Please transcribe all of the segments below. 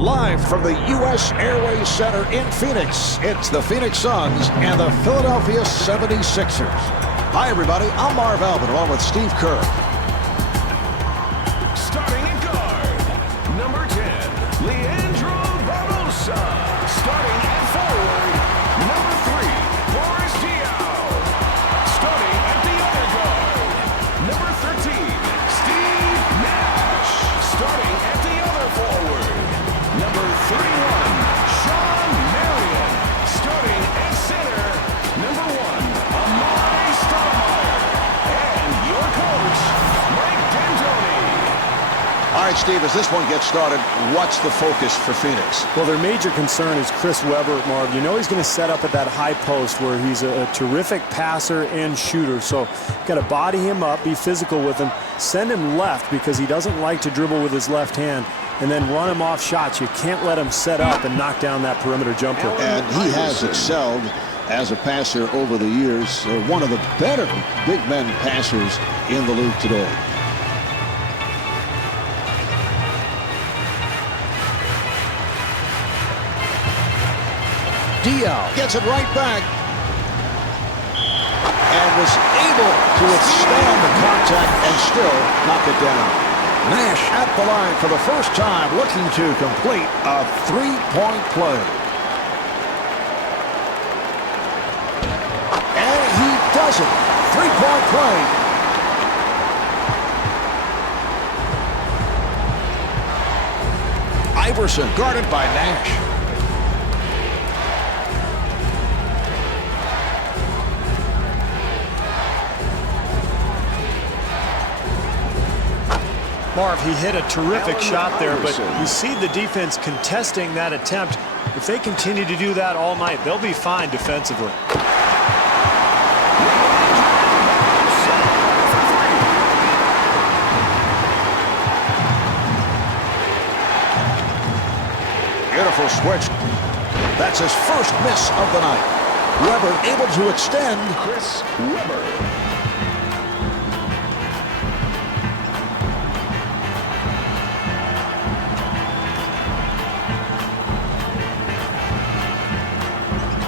Live from the U.S. Airways Center in Phoenix, it's the Phoenix Suns and the Philadelphia 76ers. Hi, everybody. I'm Marv Albin, along with Steve Kerr. Starting at guard, number 10, Leandro Barbosa. Starting at forward, number 3, Boris Diaw. Starting at the other guard, number 13, Steve Nash. Starting at the other forward, number 31, Sean Marion. Starting at center, number 1, Amari Stoudemire. And your coach, Mike D'Antoni. All right, Steve, as this one gets started, what's the focus for Phoenix? Well, their major concern is Chris Webber, Marv. You know he's going to set up at that high post where he's a terrific passer and shooter. So got to body him up, be physical with him, send him left because he doesn't like to dribble with his left hand, and then run him off shots. You can't let him set up and knock down that perimeter jumper. And he has excelled as a passer over the years. One of the better big men passers in the league today. Diaw gets it right back and was able to withstand the contact and still knock it down. Nash at the line for the first time, looking to complete a three-point play. And he does it. Three-point play. Iverson guarded by Nash. Marv, he hit a terrific shot there, but you see the defense contesting that attempt. If they continue to do that all night, they'll be fine defensively. Beautiful switch. That's his first miss of the night. Webber able to extend. Chris Webber.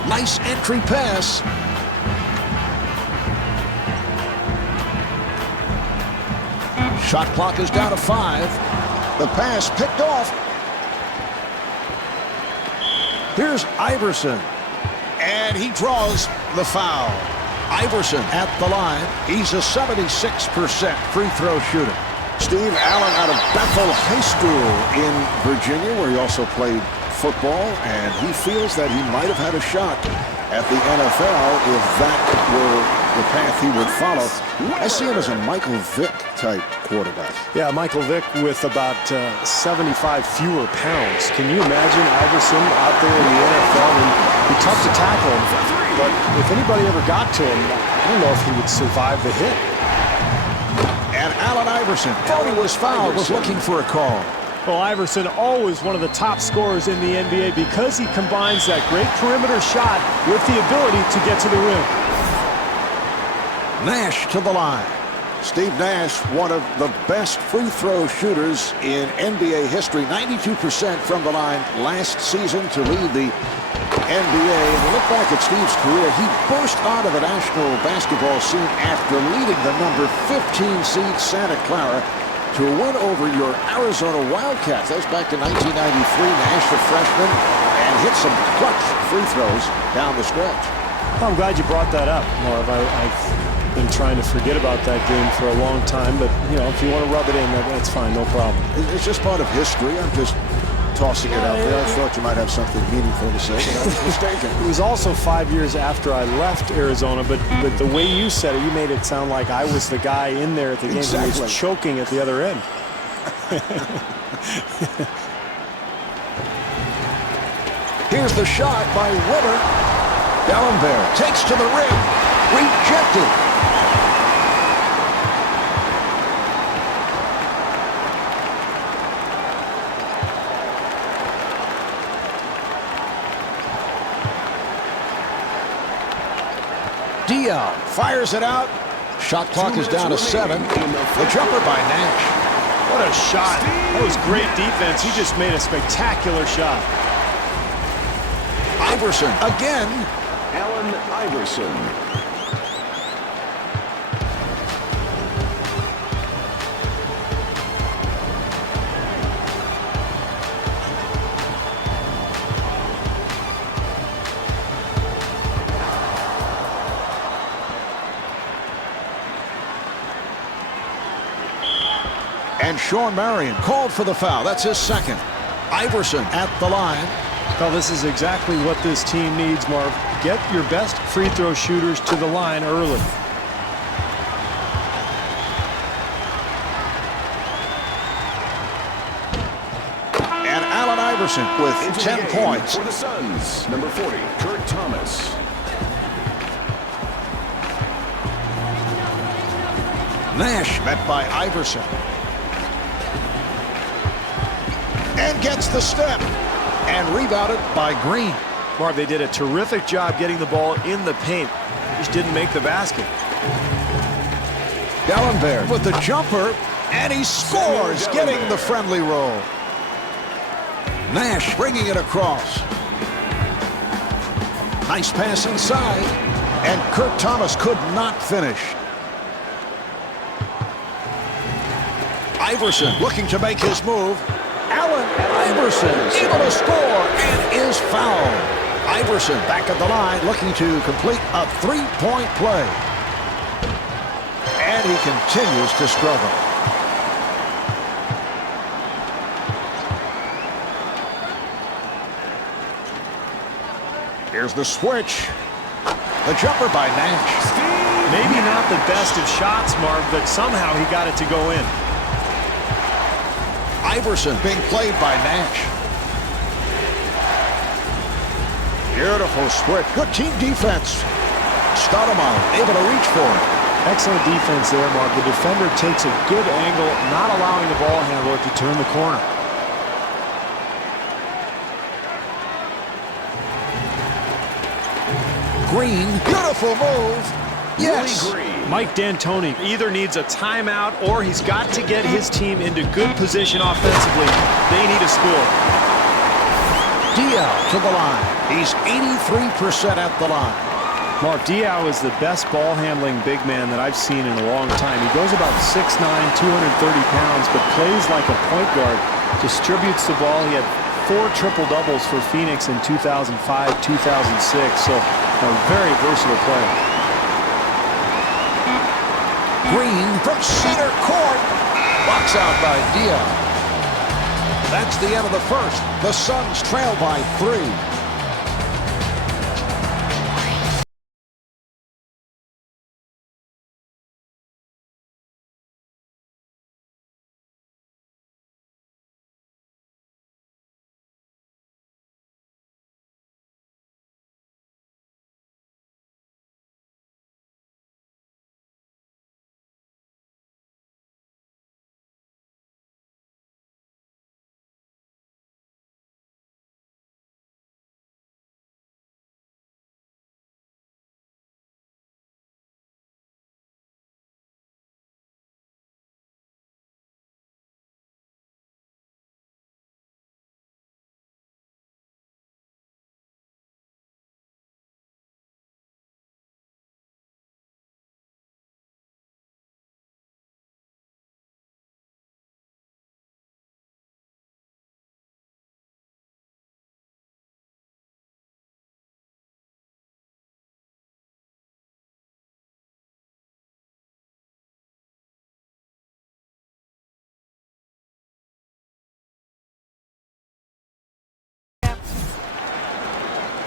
Nice entry pass. Shot clock is down to 5. The pass picked off. Here's Iverson. And he draws the foul. Iverson at the line. He's a 76% free throw shooter. Steve Allen out of Bethel High School in Virginia, where he also played football, and he feels that he might have had a shot at the NFL if that were the path he would follow. I see him as a Michael Vick type quarterback. Yeah, Michael Vick with about 75 fewer pounds. Can you imagine Iverson out there in the NFL? It'd be tough to tackle him, but if anybody ever got to him, I don't know if he would survive the hit. And Allen Iverson thought he was fouled, was looking for a call. Well, Iverson, always one of the top scorers in the NBA because he combines that great perimeter shot with the ability to get to the rim. Nash to the line. Steve Nash, one of the best free throw shooters in NBA history. 92% from the line last season to lead the NBA. And we look back at Steve's career, he burst onto the national basketball scene after leading the number 15 seed Santa Clara to win over your Arizona Wildcats. That was back in 1993. Nash, a freshman, and hit some clutch free throws down the stretch. Well, I'm glad you brought that up, Marv. I've been trying to forget about that game for a long time, but, you know, if you want to rub it in, that's fine, no problem. It's just part of history. I'm just tossing it out there. I thought you might have something meaningful to say, but I was mistaken. It was also 5 years after I left Arizona, but the way you said it, you made it sound like I was the guy in there at the game who was choking at the other end. Here's the shot by Webber. Dallenberg takes to the rim. Rejected. Diaw fires it out. Shot clock is down to 7. The jumper by Nash. What a shot. That was great defense. He just made a spectacular shot. Iverson again. Allen Iverson. And Sean Marion called for the foul. That's his second. Iverson at the line. Well, this is exactly what this team needs, Marv. Get your best free throw shooters to the line early. And Allen Iverson with 10 points. For the Suns, number 40, Kurt Thomas. Nash met by Iverson. And gets the step. And rebounded by Green. Marv, they did a terrific job getting the ball in the paint. Just didn't make the basket. Dellenberg with the jumper. And he scores, getting the friendly roll. Nash bringing it across. Nice pass inside. And Kurt Thomas could not finish. Iverson looking to make his move. Allen Iverson able to score and is fouled. Iverson back at the line looking to complete a three-point play. And he continues to struggle. Here's the switch. The jumper by Nash. Maybe not the best of shots, Marv, but somehow he got it to go in. Iverson being played by Nash. Beautiful switch. Good team defense. Stoudemire able to reach for it. Excellent defense there, Mark. The defender takes a good angle, not allowing the ball handler to turn the corner. Green, beautiful move. Yes. Mike D'Antoni either needs a timeout or he's got to get his team into good position offensively. They need a score. Diaw to the line. He's 83% at the line. Mark, Diaw is the best ball-handling big man that I've seen in a long time. He goes about 6'9", 230 pounds, but plays like a point guard. Distributes the ball. He had 4 triple-doubles for Phoenix in 2005, 2006. So a very versatile player. Green from center court. Box out by Diaw. That's the end of the first. The Suns trail by 3.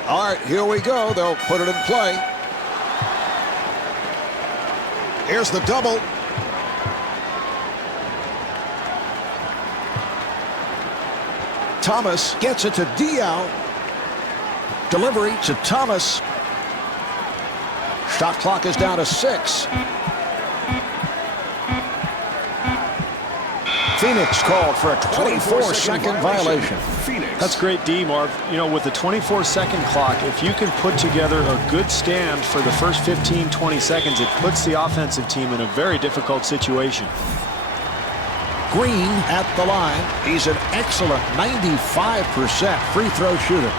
All right, here we go. They'll put it in play. Here's the double. Thomas gets it to Diaw. Delivery to Thomas. Shot clock is down to 6. Phoenix called for a 24-second violation. That's great D, Marv. You know, with the 24-second clock, if you can put together a good stand for the first 15, 20 seconds, it puts the offensive team in a very difficult situation. Green at the line. He's an excellent 95% free throw shooter.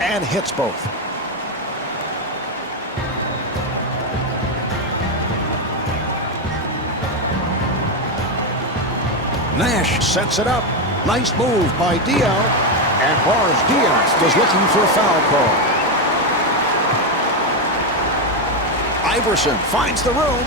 And hits both. Nash sets it up. Nice move by Diaz. And Diaz was looking for a foul call. Iverson finds the room.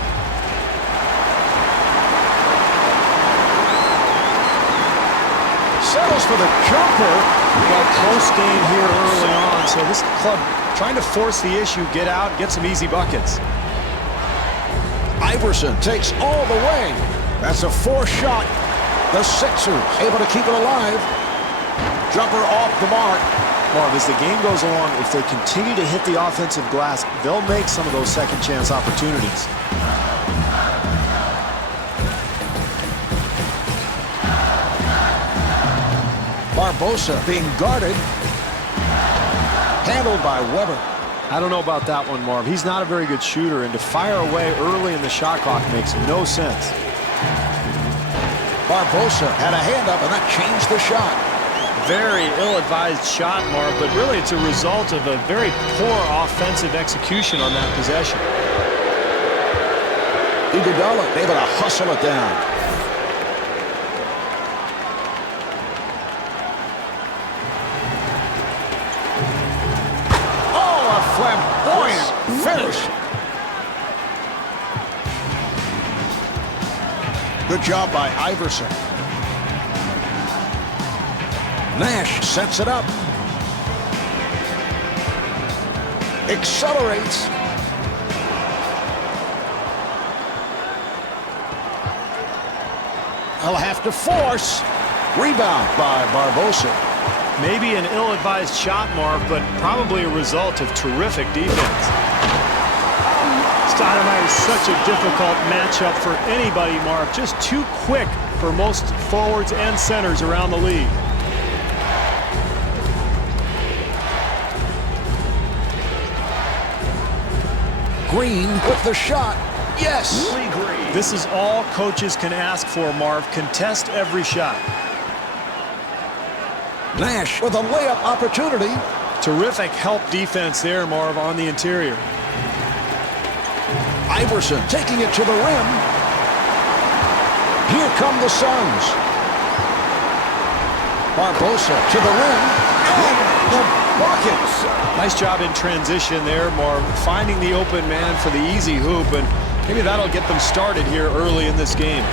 Settles for the jumper. Well, close game here early on, so this club trying to force the issue, get out, get some easy buckets. Iverson takes all the way. That's a forced shot. The Sixers able to keep it alive. Jumper off the mark. Marv, as the game goes along, if they continue to hit the offensive glass, they'll make some of those second chance opportunities. Barbosa being guarded. Handled by Weber. I don't know about that one, Marv. He's not a very good shooter, and to fire away early in the shot clock makes no sense. Barbosa had a hand up, and that changed the shot. Very ill-advised shot, Marv, but really it's a result of a very poor offensive execution on that possession. Iguodala able to hustle it down. Oh, a flamboyant finish. Good job by Iverson. Nash sets it up. Accelerates. He'll have to force. Rebound by Barbosa. Maybe an ill-advised shot, Marv, but probably a result of terrific defense. Stoudemire is such a difficult matchup for anybody, Marv. Just too quick for most forwards and centers around the league. Green with the shot. Yes. This is all coaches can ask for, Marv. Contest every shot. Nash with a layup opportunity. Terrific help defense there, Marv, on the interior. Iverson taking it to the rim. Here come the Suns. Barbosa to the rim. And the bucket. Nice job in transition there, Marv, finding the open man for the easy hoop, and maybe that'll get them started here early in this game.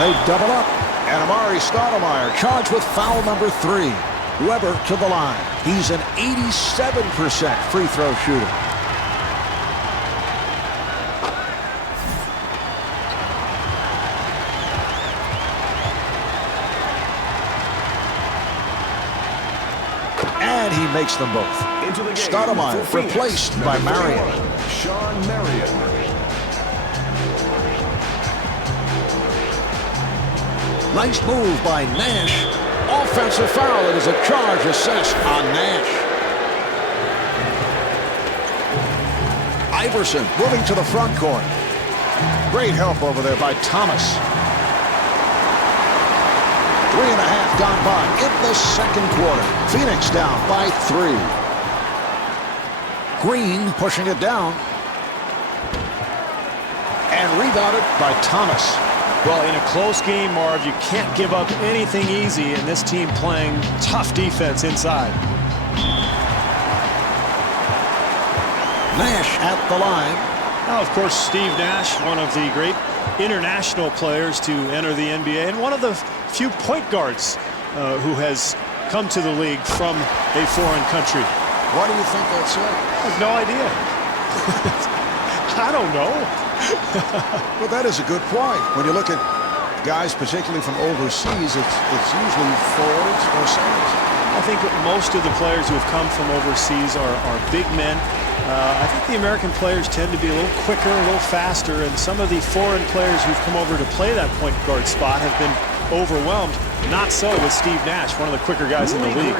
They double up, and Amari Stoudemire charged with foul number 3. Weber to the line. He's an 87% free throw shooter. And he makes them both. Into the game. Stoudemire replaced by Marion. Sean Marion. Nice move by Nash. Offensive foul. It is a charge assessed on Nash. Iverson moving to the front court. Great help over there by Thomas. 3.5 gone by in the second quarter. Phoenix down by 3. Green pushing it down. And rebounded by Thomas. Well, in a close game, Marv, you can't give up anything easy, and this team playing tough defense inside. Nash at the line. Now, of course, Steve Nash, one of the great international players to enter the NBA, and one of the few point guards who has come to the league from a foreign country. Why do you think that's so? I have no idea. I don't know. Well, that is a good point. When you look at guys, particularly from overseas, it's usually forwards or centers. I think most of the players who have come from overseas are big men. I think the American players tend to be a little quicker, a little faster, and some of the foreign players who've come over to play that point guard spot have been overwhelmed. Not so with Steve Nash, one of the quicker guys in the league.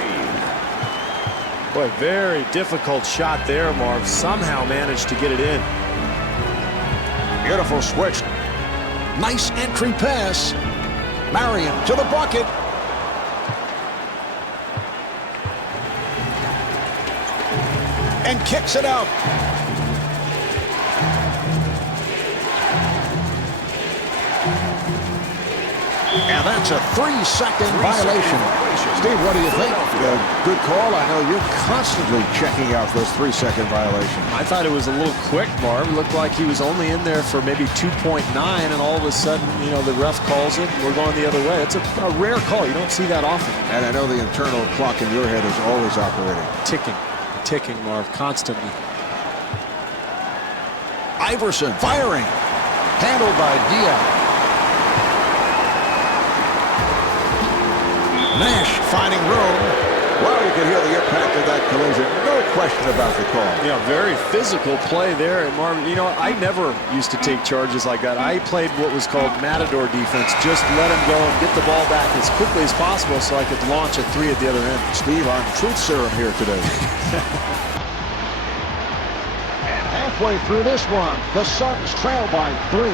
Boy, very difficult shot there, Marv. Somehow managed to get it in. Beautiful switch. Nice entry pass. Marion to the bucket. And kicks it out. And that's a 3-second violation. Steve, what do you think? Good call. I know you're constantly checking out those 3-second violations. I thought it was a little quick, Marv. It looked like he was only in there for maybe 2.9, and all of a sudden, you know, the ref calls it, and we're going the other way. It's a rare call. You don't see that often. And I know the internal clock in your head is always operating. Ticking, Marv, constantly. Iverson firing. Handled by Diaz. Nash finding room. Well, you can hear the impact of that collision. No question about the call. Yeah, very physical play there. And Marvin, you know, I never used to take charges like that. I played what was called matador defense. Just let him go and get the ball back as quickly as possible so I could launch a 3 at the other end. Steve on truth serum here today. And halfway through this one, the Suns trail by 3.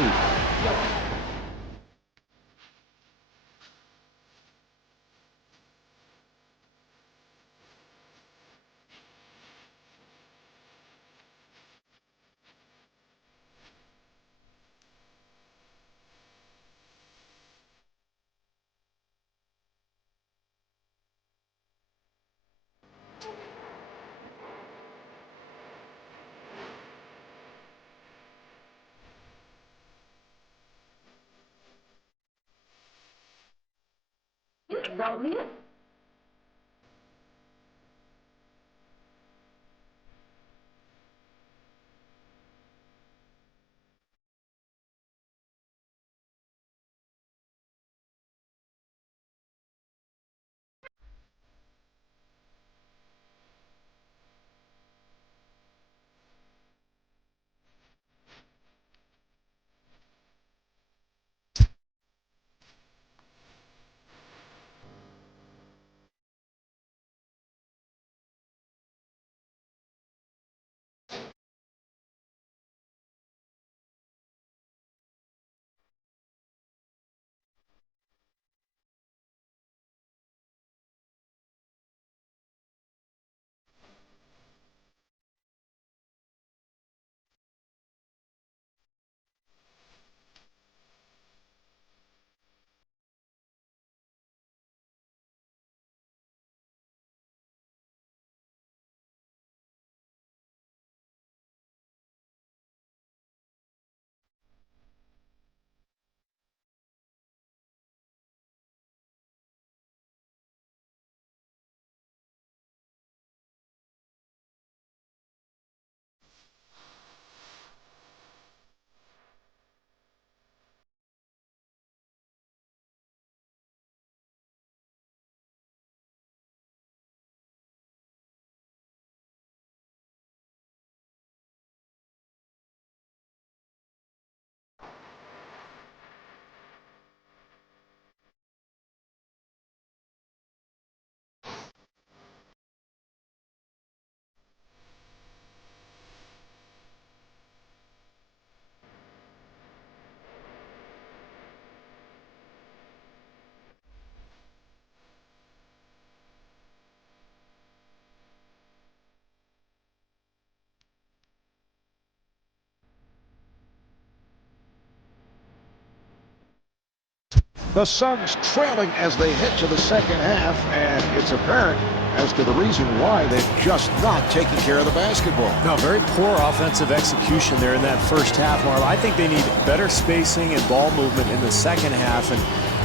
The Suns trailing as they head to the second half, and it's apparent as to the reason why they're just not taking care of the basketball. No, very poor offensive execution there in that first half, Marv. I think they need better spacing and ball movement in the second half, and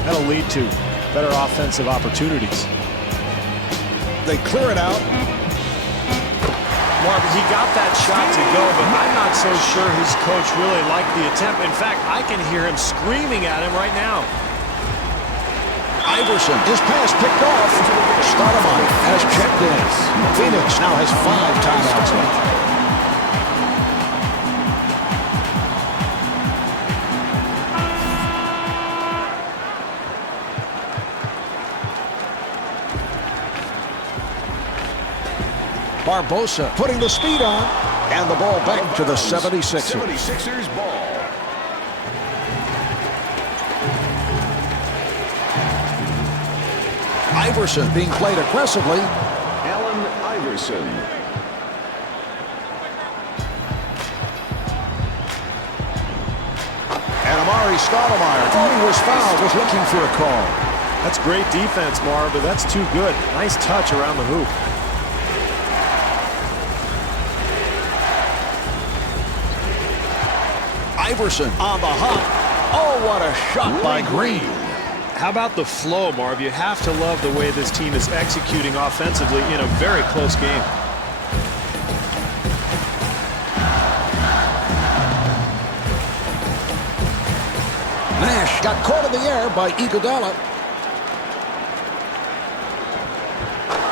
that'll lead to better offensive opportunities. They clear it out. Marv, he got that shot to go, but I'm not so sure his coach really liked the attempt. In fact, I can hear him screaming at him right now. Iverson, his pass picked off. Stoudemire has checked in. Phoenix now has 5 timeouts left. Barbosa putting the speed on. And the ball back to the 76ers. 76ers ball. Iverson being played aggressively. Allen Iverson. And Amari Stoudemire thought he was fouled, was looking for a call. That's great defense, Marv, but that's too good. Nice touch around the hoop. Iverson on the hop. Oh, what a shot by Green. How about the flow, Marv? You have to love the way this team is executing offensively in a very close game. Nash got caught in the air by Iguodala.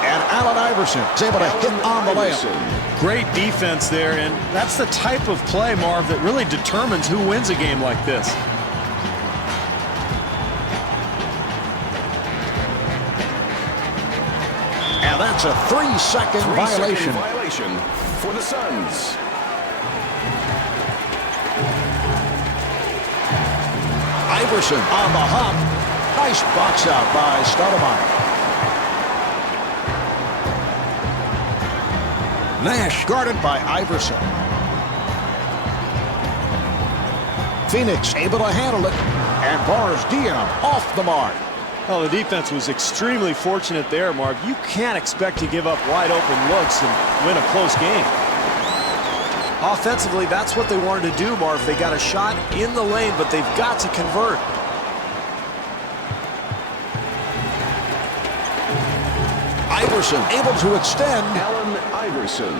And Allen Iverson is able to hit on the layup. Great defense there, and that's the type of play, Marv, that really determines who wins a game like this. And that's a 3-second violation. Violation for the Suns. Iverson on the hop. Nice box out by Stoudemire. Nash guarded by Iverson. Phoenix able to handle it. And bars Dion off the mark. Well, the defense was extremely fortunate there, Marv. You can't expect to give up wide open looks and win a close game. Offensively, that's what they wanted to do, Marv. They got a shot in the lane, but they've got to convert. Iverson able to extend. Allen Iverson.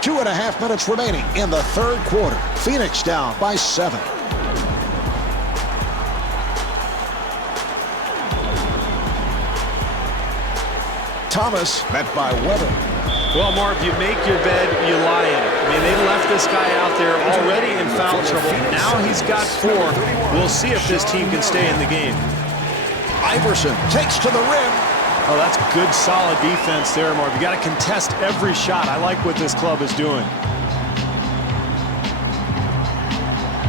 2.5 minutes remaining in the third quarter. Phoenix down by 7. Thomas met by Weber. Well, Marv, you make your bed, you lie in it. I mean, they left this guy out there already in foul trouble. Now he's got 4. We'll see if this team can stay in the game. Iverson takes to the rim. Oh, that's good, solid defense there, Marv. You got to contest every shot. I like what this club is doing.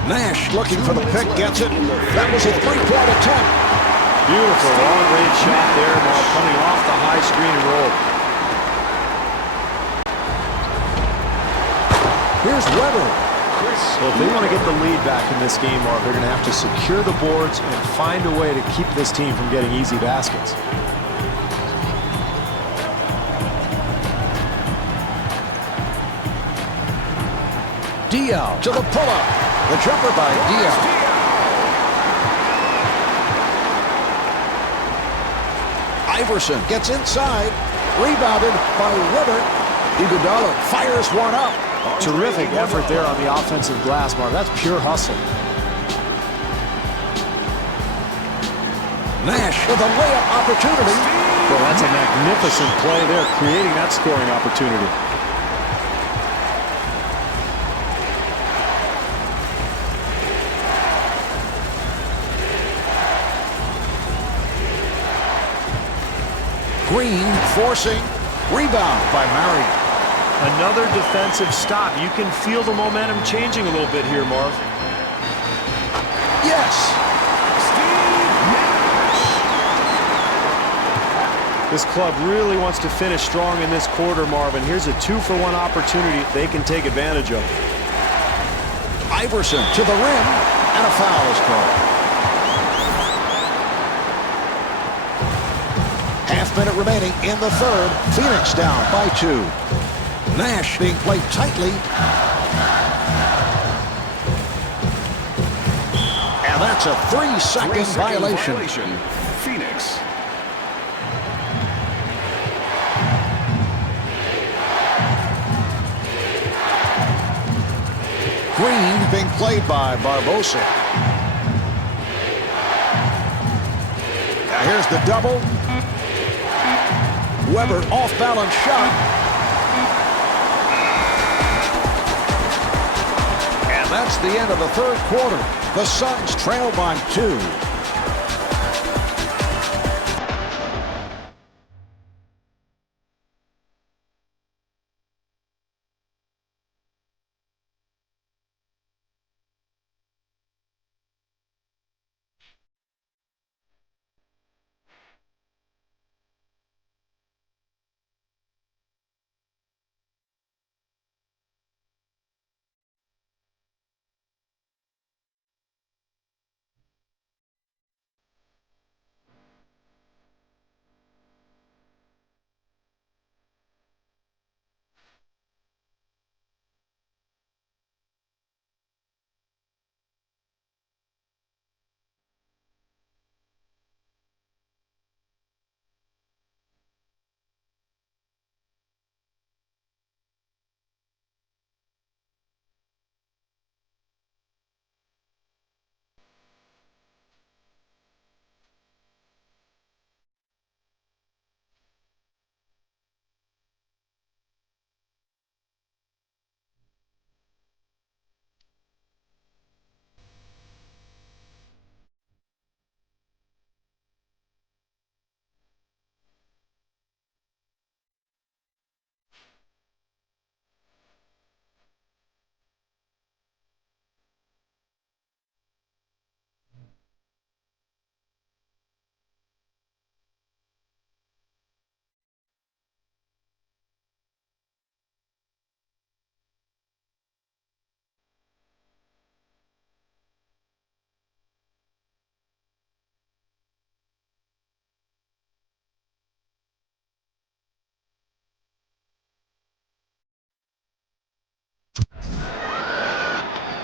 Nash looking for the pick, gets it. That was a 3-point attempt. Beautiful long-range shot there, Marv, coming off the high screen and roll. Here's Weber. Well, if they want to get the lead back in this game, Marv, they're going to have to secure the boards and find a way to keep this team from getting easy baskets. Dion to the pull-up. The jumper by Dion. Iverson gets inside. Rebounded by Weber. Iguodala fires one up. Terrific effort there on the offensive glass, Marv. That's pure hustle. Nash with a layup opportunity. Well, that's a magnificent play there, creating that scoring opportunity. Green forcing. Rebound by Marion. Another defensive stop. You can feel the momentum changing a little bit here, Marv. Yes. This club really wants to finish strong in this quarter, Marv, and here's a 2-for-1 opportunity they can take advantage of. Iverson to the rim, and a foul is called. Half-minute remaining in the third. Phoenix down by 2. Nash being played tightly. And that's a 3-second violation. Phoenix. Green being played by Barbosa. Now here's the double. Weber off-balance shot. And that's the end of the third quarter. The Suns trail by 2.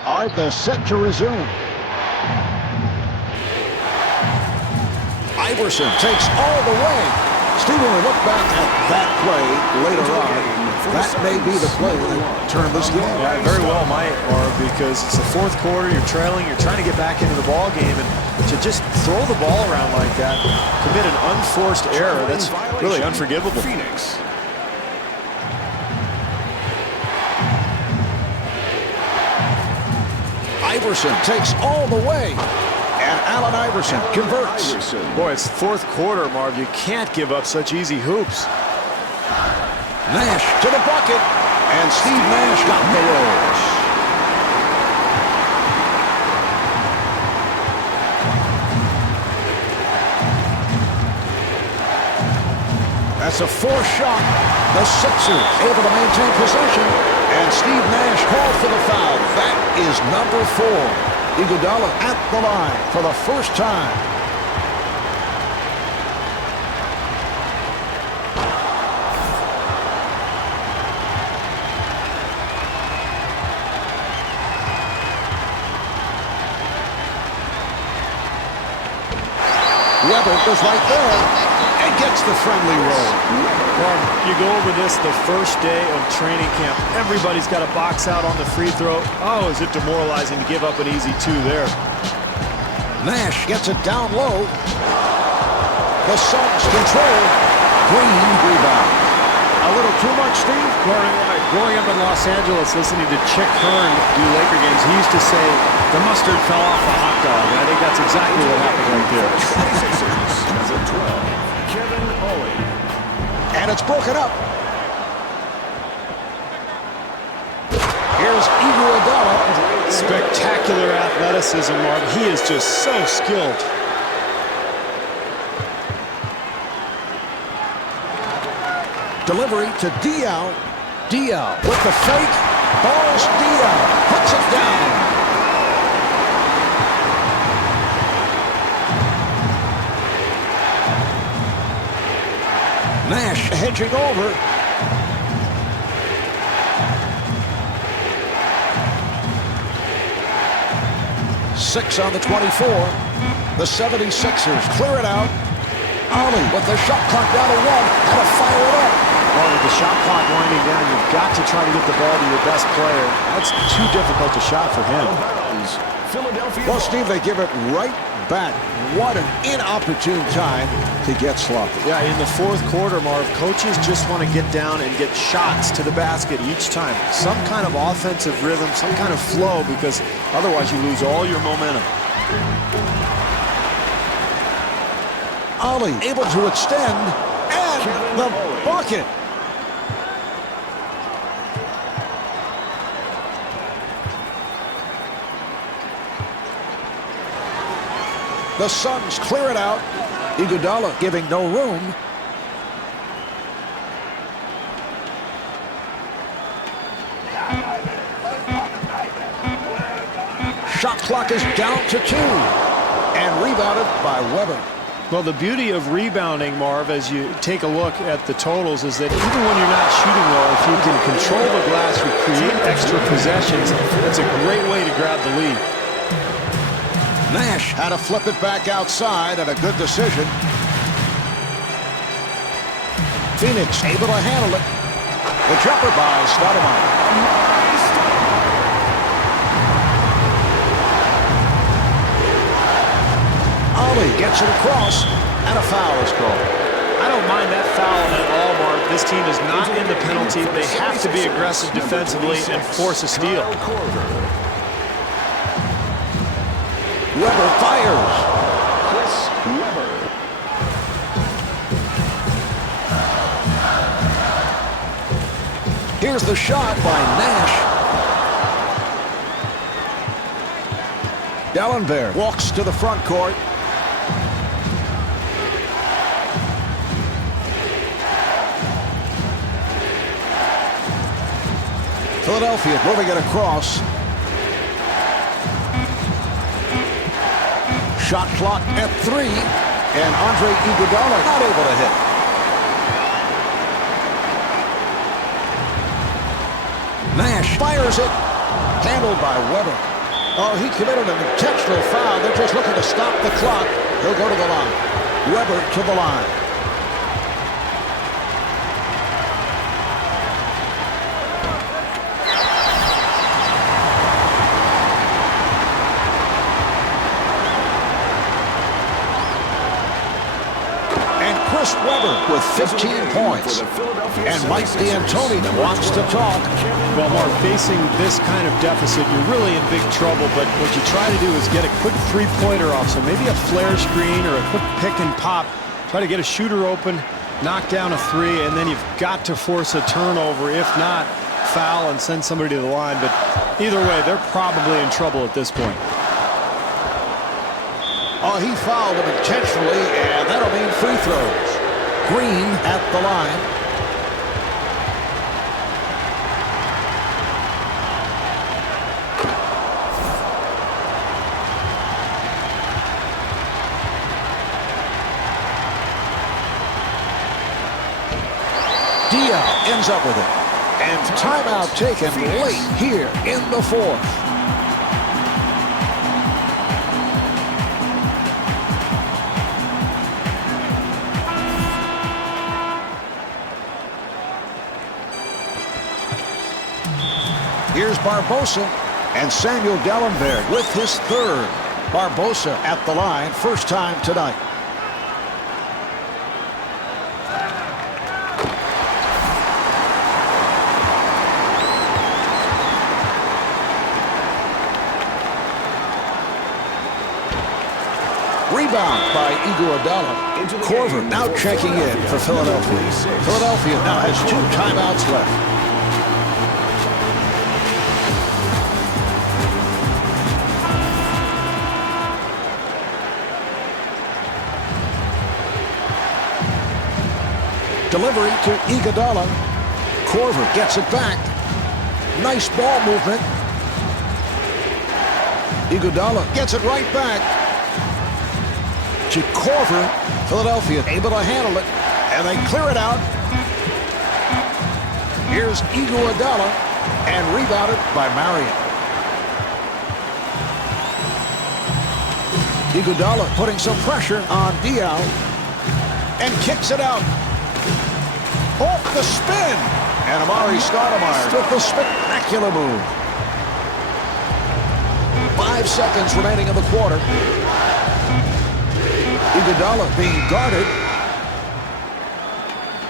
All right, they're set to resume. Iverson takes all the way. Steve, when we look back at that play later on, that may be the play that turned this game. Yeah, very well might, Marv, because it's the fourth quarter, you're trailing, you're trying to get back into the ball game, and to just throw the ball around like that, commit an unforced error, that's really unforgivable. Phoenix. Iverson takes all the way. And Allen Iverson converts. Boy, it's fourth quarter, Marv. You can't give up such easy hoops. Nash to the bucket. And Steve Nash got the rolls. That's a forced shot. The Sixers able to maintain possession. And Steve Nash called for the foul. That is number 4. Iguodala at the line for the first time. Weber goes right there and gets the friendly roll. Well, you go over this the first day of training camp. Everybody's got a box out on the free throw. Oh, is it demoralizing to give up an easy 2 there. Nash gets it down low. The Suns control. Green rebound. A little too much, Steve? Growing up in Los Angeles, listening to Chick Hearn do Laker games, he used to say, the mustard fell off the hot dog. And I think that's exactly what happened right there. 26ers as a 12. Kevin Ollie. And it's broken up. Here's Iguodala. Spectacular athleticism, Mark. He is just so skilled. Delivery to Diaw. Diaw with the fake. Balls Diaw. Puts it down. Nash hedging over. Six on the 24. The 76ers clear it out. Ollie with the shot clock down to 1. Had to fire it up. Well, with the shot clock winding down, you've got to try to get the ball to your best player. That's too difficult a shot for him. Well, Steve, they give it right back. What an inopportune time to get sloppy. Yeah, in the fourth quarter, Marv, coaches just want to get down and get shots to the basket each time. Some kind of offensive rhythm, some kind of flow, because otherwise you lose all your momentum. Ollie able to extend, and the bucket. The Suns clear it out. Iguodala giving no room. Shot clock is down to 2. And rebounded by Weber. Well, the beauty of rebounding, Marv, as you take a look at the totals, is that even when you're not shooting well, if you can control the glass, you create extra possessions, that's a great way to grab the lead. Nash had to flip it back outside, and a good decision. Phoenix able to handle it. The jumper by Stoudemire. Ollie gets it across, and a foul is called. I don't mind that foul at all, Mark. This team is not in the penalty. They have to be aggressive defensively and force a steal. Weber fires. Chris Weber. Here's the shot by Nash. Dallenberg walks to the front court. Philadelphia moving it across. Shot clock at 3, and Andre Iguodala not able to hit. Nash fires it, handled by Weber. Oh, he committed an intentional foul. They're just looking to stop the clock. He'll go to the line. Weber to the line. Chris Weber with 15 points. And Mike D'Antoni wants to talk. Well, Mark, facing this kind of deficit, you're really in big trouble, but what you try to do is get a quick three-pointer off. So maybe a flare screen or a quick pick and pop. Try to get a shooter open, knock down a three, and then you've got to force a turnover. If not, foul and send somebody to the line. But either way, they're probably in trouble at this point. Oh, he fouled him intentionally, and that'll mean free throws. Green at the line. Diaz ends up with it. And timeout taken late here in the fourth. Here's Barbosa and Samuel Dellenberg with his third. Barbosa at the line, first time tonight. Rebound by Iguodala. Corver now checking in for Philadelphia. Philadelphia now has 2 timeouts left. Delivery to Iguodala. Corver gets it back. Nice ball movement. Iguodala gets it right back to Corver. Philadelphia able to handle it, and they clear it out. Here's Iguodala, and rebounded by Marion. Iguodala putting some pressure on Diaw, and kicks it out. Off the spin, and Amari Stoudemire with the spectacular move. 5 seconds remaining in the quarter. Iguodala being guarded.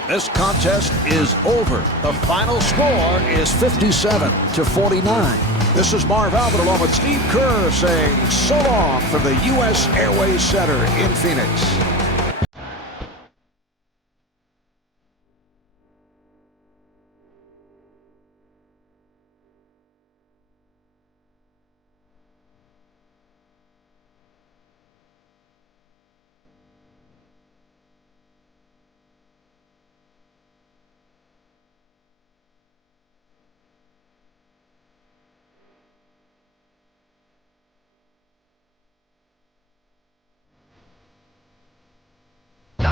This contest is over. The final score is 57-49. This is Marv Albert along with Steve Kerr saying so long from the U.S. Airways Center in Phoenix.